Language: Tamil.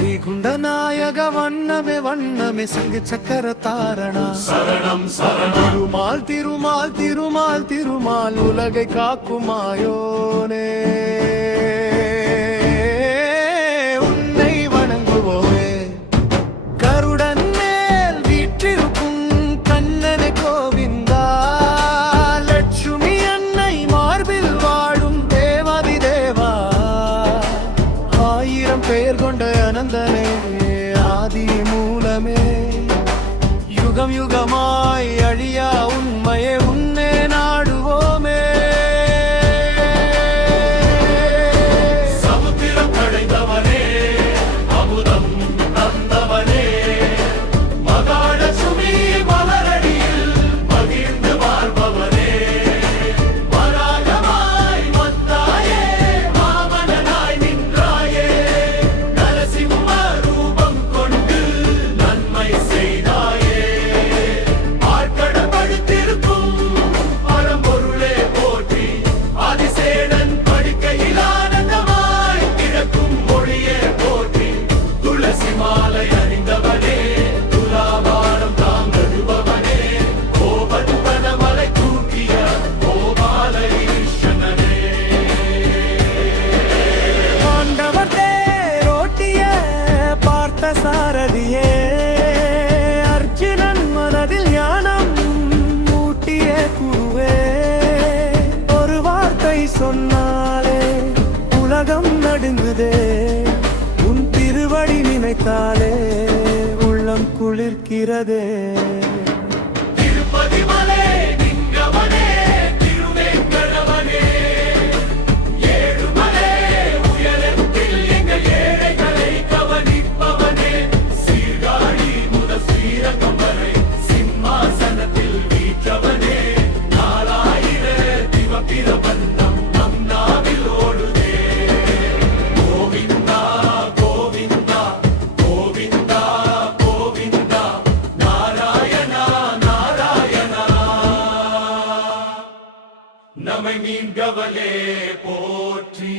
வைகுண்டநாயக வண்ணமே வண்ணமே சங்கு சக்கர தாரணா சரணம் சரணம் திருமால் திருமால் திருமால் திருமால் உலகை காக்குமாயோனே உன்னை வணங்குவோமே கருடன் மேல் வீற்றிருக்கும் கண்ணனை கோவிந்தா லட்சுமி அன்னை மார்பில் வாழும் தேவாதி தேவா ஆயிரம் பெயர் கொண்ட அனந்தனே ஆதி மூலமே யுகம் யுகமாய் அழியா உண்மையே உன்னே நாடுவோமே சமுத்திரம் கடைந்தவனே அமுதம் தந்தவனே மகாலட்சுமி மலரடியில் மகிழ்ந்து வாழ்பவனே வராகமாய் வந்தாயே மாமனனாய் நின்றாயே நரசிம்ம ரூபம் கொண்டு நன்மை செய்தாயே ஆட்கடப்படுத்திருக்கும் பரம்பொருளே போற்றி ஆதிசேடன் படுக்கையில் ஆனந்தமாய் கிடக்கும் மொழியே போற்றி துளசி மாலை அணிந்தவனே துலாபாரம் தாங்கடுபவனே கோபத்தன மலை தூக்கிய கோபால ஈஸ்வரனே ஆண்டவர் தேரோட்டிய பார்த்த சாரதியே அர்ஜுனன் மனதில் ஞானம் ஊட்டிய குருவே ஒரு வார்த்தை சொன்னாலே உலகம் நடுங்குதே உன் திருவடி நினைத்தாலே உள்ளம் குளிர்கிறதே திருப்பதி மலை நின்றவனே திருவேங்கடவனே ஏழுமலை உயரத்தில் எங்கள் ஏழைகளை கவனிப்பவனே சீர்காழி முதல் ஸ்ரீரங்கம் வரை சிம்மாசனத்தில் வீற்றவனே நாலாயிர திவப்பிரபந்தம் நம் நாவில் ஓடுதே கோவிந்தா கோவிந்தா கோவிந்தா கோவிந்தா நாராயணா நாராயணா நம்மை மீன்கவலே போற்றி